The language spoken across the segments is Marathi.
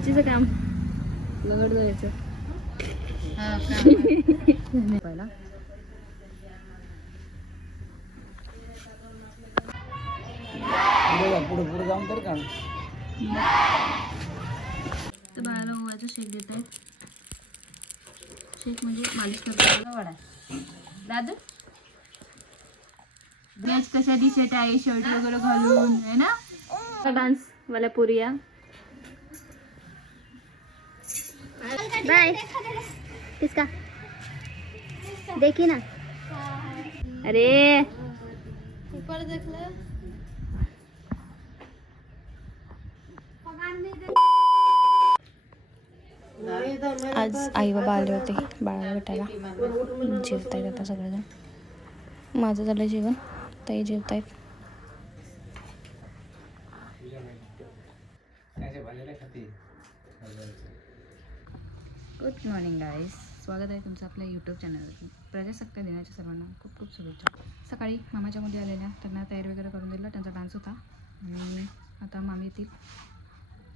आजीचं काम. लगड जायचं. पहिला. पुढे पुढे जाऊन तर का तर बाळाला ओवायचा शेक देत आहेत शेक म्हणजे मालिश करतो वडा. दादू? मॅच कशा दिसत आहे? शर्ट वगैरे घालून आहे ना? डान्स वाला पोरिया. बाय किसका? देखी ना? अरे। आज आई बाबा आले होते बाळाला भेटायला. जेवत आहेत आता सगळेजण. माझं झालं जेवण. ताई जेवत आहेत गुड मॉर्निंग गाईस स्वागत आहे तुमचं आपल्या यूट्यूब चॅनलवरती प्रजासत्ताक दिनाच्या सर्वांना खूप खूप शुभेच्छा. सकाळी मामाच्या मुली आलेल्या त्यांना तयारी वगैरे करून दिलं त्यांचा डान्स होता. आणि आता मामी येतील.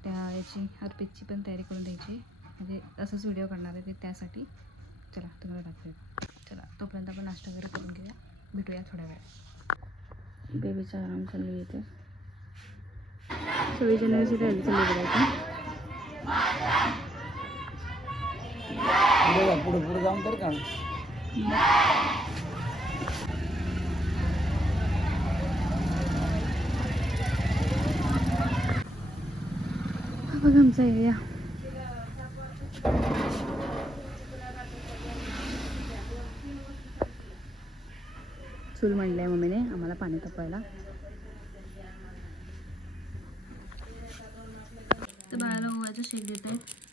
त्या याची अर्पितची पण तयारी करून द्यायची. म्हणजे असंच व्हिडिओ करणार आहे ते त्यासाठी. चला तुम्हाला दाखवूया. चला तोपर्यंत आपण नाश्ता वगैरे करून घेऊया. भेटूया थोड्या वेळ बेबीचा आराम चालू येते सव्वीस जानेवारीची तयारी चालू करायची पुढे पुढे पुढे जाऊन तर का हा बघा आमचा एरिया. चूल म्हणलंय मम्मीने आम्हाला पाणी तापवायला. तर बाळाला ओवायचा शेक देत. आहेत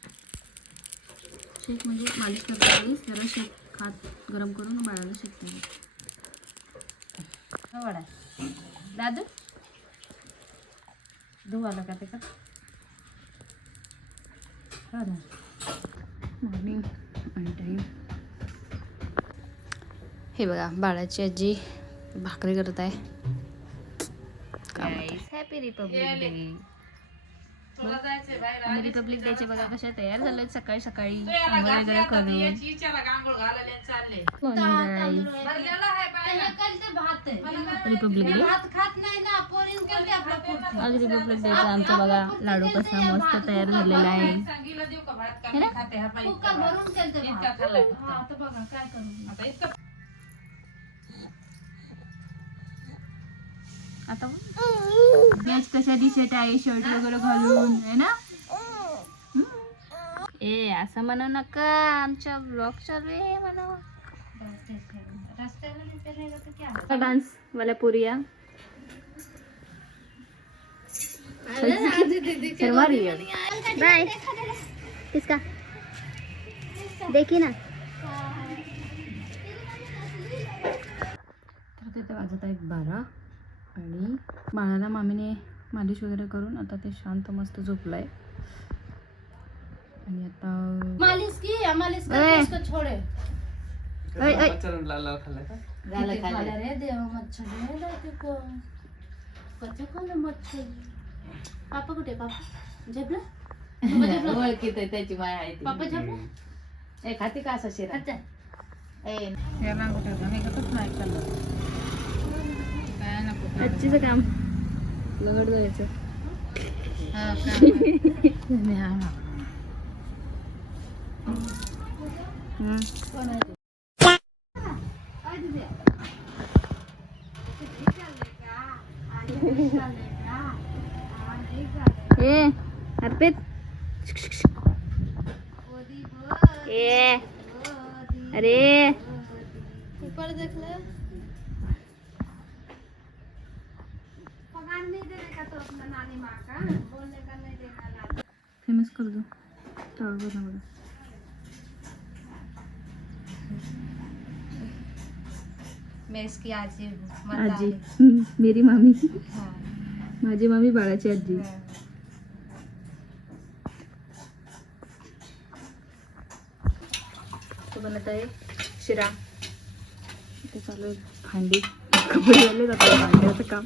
शेक म्हणजे मालिश करता जरा शेक खात गरम करून बाळाला शेक देत. वडा. दादू? धुवा आलं का ते का मॉर्निंग आणि टाईम हे बघा बाळाची आजी भाकरी करत आहे. हॅपी रिपब्लिक डे रिपब्लिक डेचे बघा कशा तयार झाले सकाळी सकाळी. आंघोळ वगैरे करून. Republic day? आज रिपब्लिक डेचा आमचा बघा लाडू कसा मस्त तयार झालेला आहे. है ना? आता मॅच कशा दिसत आहे शर्ट वगैरे घालून आहे ना? ए असं म्हणू नका आमच्या ब्लॉग चालू आहे म्हणा. डान्स मला पुरी बाय किसका देखी ना. तर तिथे वाजत आहेत बारा. आणि बाळाला मामीने मालिश वगैरे करून आता ते शांत मस्त झोपलाय. आणि आता मालिश की मालिश छोड़े. ऐ, ऐ. लाल लाल खाल्ला का? खाले रे देवा मच्छर नाही लागते को कच्चे खाल्लं मच्छर? पापा कुठे पापा? झेपला? ओळखीत आहे त्याची माया आहे ती. पापा झेपला? ए खाती का असा शिरा? अच्छा. ए. आजीचं काम. लगड जायचं. ए अर्पित. ए. अरे. ऊपर देख ले पगार नहीं देने का तो अपना नानी माँ का बोलने का नहीं देगा लाल फेमस कर दो तळवर ना बघा मैं इसकी आजी. मेरी मामी. माझी मामी बाळाची आजी. तो बनत आहे शिरा. चालू भांडी. कपडे आले जातात भांड्याचं काम.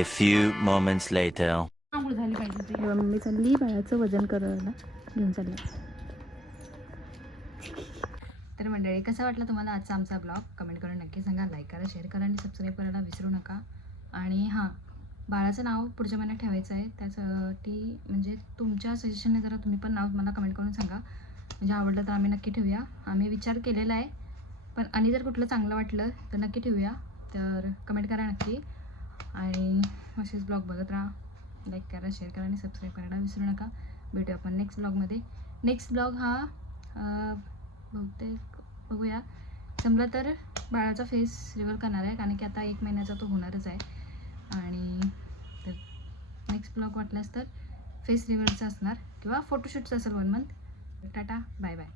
A few moments later. आंघोळ झाली पाहिजे तेव्हा मम्मी चालली बाळाचं वजन करायला घेऊन चालली. तर मंडळी कसा वाटला तुम्हाला आजचा आमचा ब्लॉग? कमेंट करून नक्की सांगा लाईक करा शेअर करा आणि सबस्क्राईब करायला विसरू नका. आणि हां बाळाचं नाव पुढच्या महिन्यात ठेवायचं आहे. त्यासाठी म्हणजे तुमच्या सजेशनने जरा तुम्ही पण नाव मला कमेंट करून सांगा. म्हणजे आवडलं तर आम्ही नक्की ठेवूया. आम्ही विचार केलेला आहे. पण आणि जर कुठलं चांगलं वाटलं तर नक्की ठेवूया. तर कमेंट करा नक्की. आणि असेच ब्लॉग बघत राहा. लाईक करा शेअर करा आणि सबस्क्राईब करायला विसरू नका. भेटूया आपण नेक्स्ट ब्लॉगमध्ये नेक्स्ट ब्लॉग हा बहुतेक बघूया. जमलं तर बाळाचा फेस रिव्हल करणार आहे कारण की आता एक महिन्याचा तो होणारच आहे. आणि तर नेक्स्ट ब्लॉग वाटल्यास तर फेस रिव्हलचा असणार किंवा फोटोशूटचा असेल one month tata bye bye